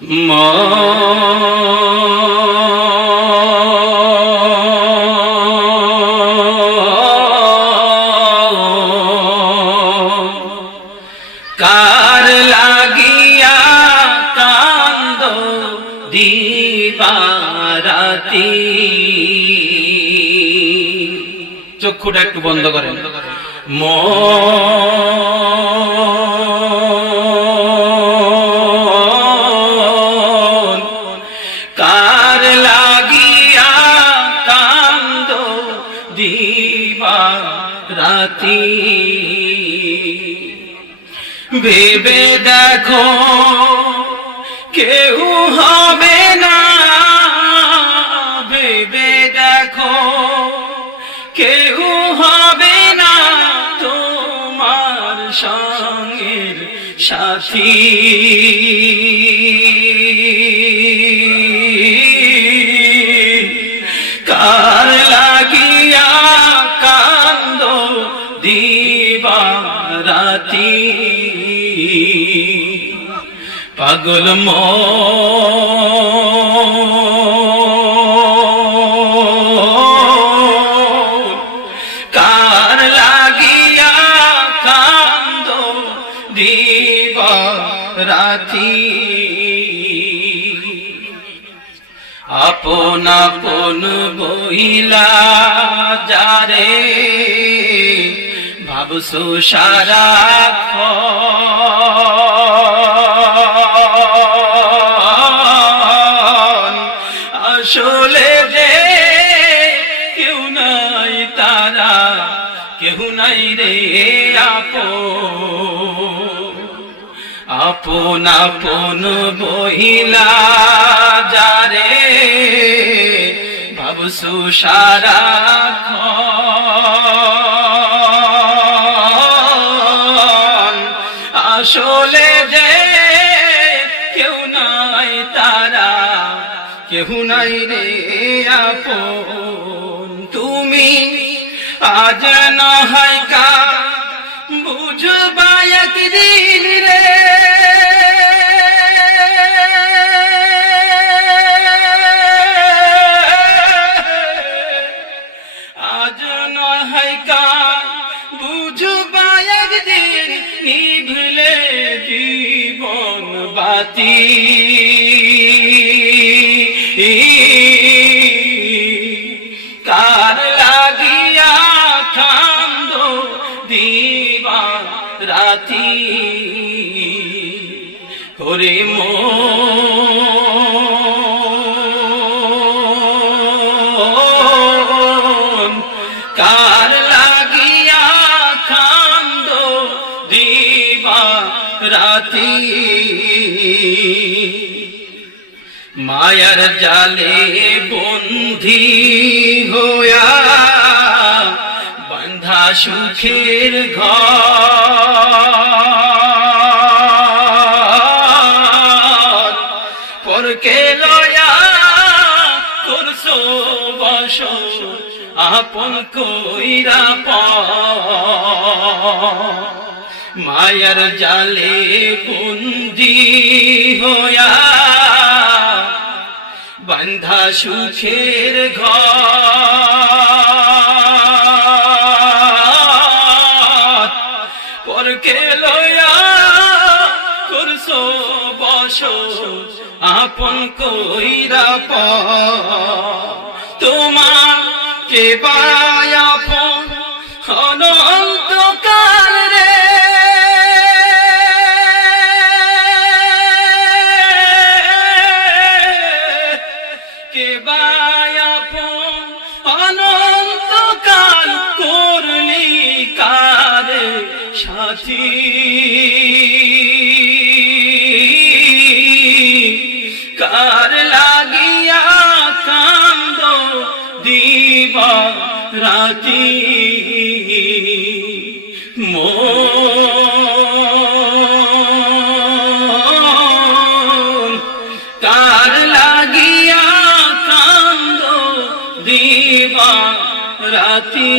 কার লাগিয়া কান্দ দিবারাতি। চক্ষুটা একটু বন্ধ করেন। কার লাগিয়া কান্দ দিবারাতি। ভেবে দেখো কেউ হবে না, ভেবে দেখো কেউ হবে না তোমার সঙ্গের সাথী। কার লাগিয়া কান্দ দিবারাতি। পাগল কার লাগিয়া কান্দ দিবারাতি। আপন আপন বহিলা যারে ভাবছো সারাক্ষণ, আসলে যে কেউ নাই তারা, কেউ নাই রে আপন। আপন আপন বহিলা যারে ভাবছো সারাক্ষণ, আসলে যে কেউ নাই তারা, কেউ নাই রে আপন। তুমি আজ না হয় কা বুঝবা একদিন রে, আজ না হয় কা বুঝবা একদিন নিভলে জীবন বাতি। কার লাগিয়া কান্দ দিবারাতি। ওরে মন কার লাগিয়া কান্দ দিবারাতি। মায়ার জালে বন্ধি হইয়া বাঁধা সুখের ঘর, পরকে লয়া করছো বসত আপন কইরা পর। মায়ার জালে বন্দি হইয়া বাঁধা সুখের ঘর, পরকে লয়া করছো বসত আপন কইরা পর। তোমাকে পাই আপন অনন্তকাল রে, কে পাই আপন অনন্তকাল করলি কার সাথী। কার লাগিয়া কান্দ দিবারাতি। মন কার লাগিয়া কান্দ দিবারাতি।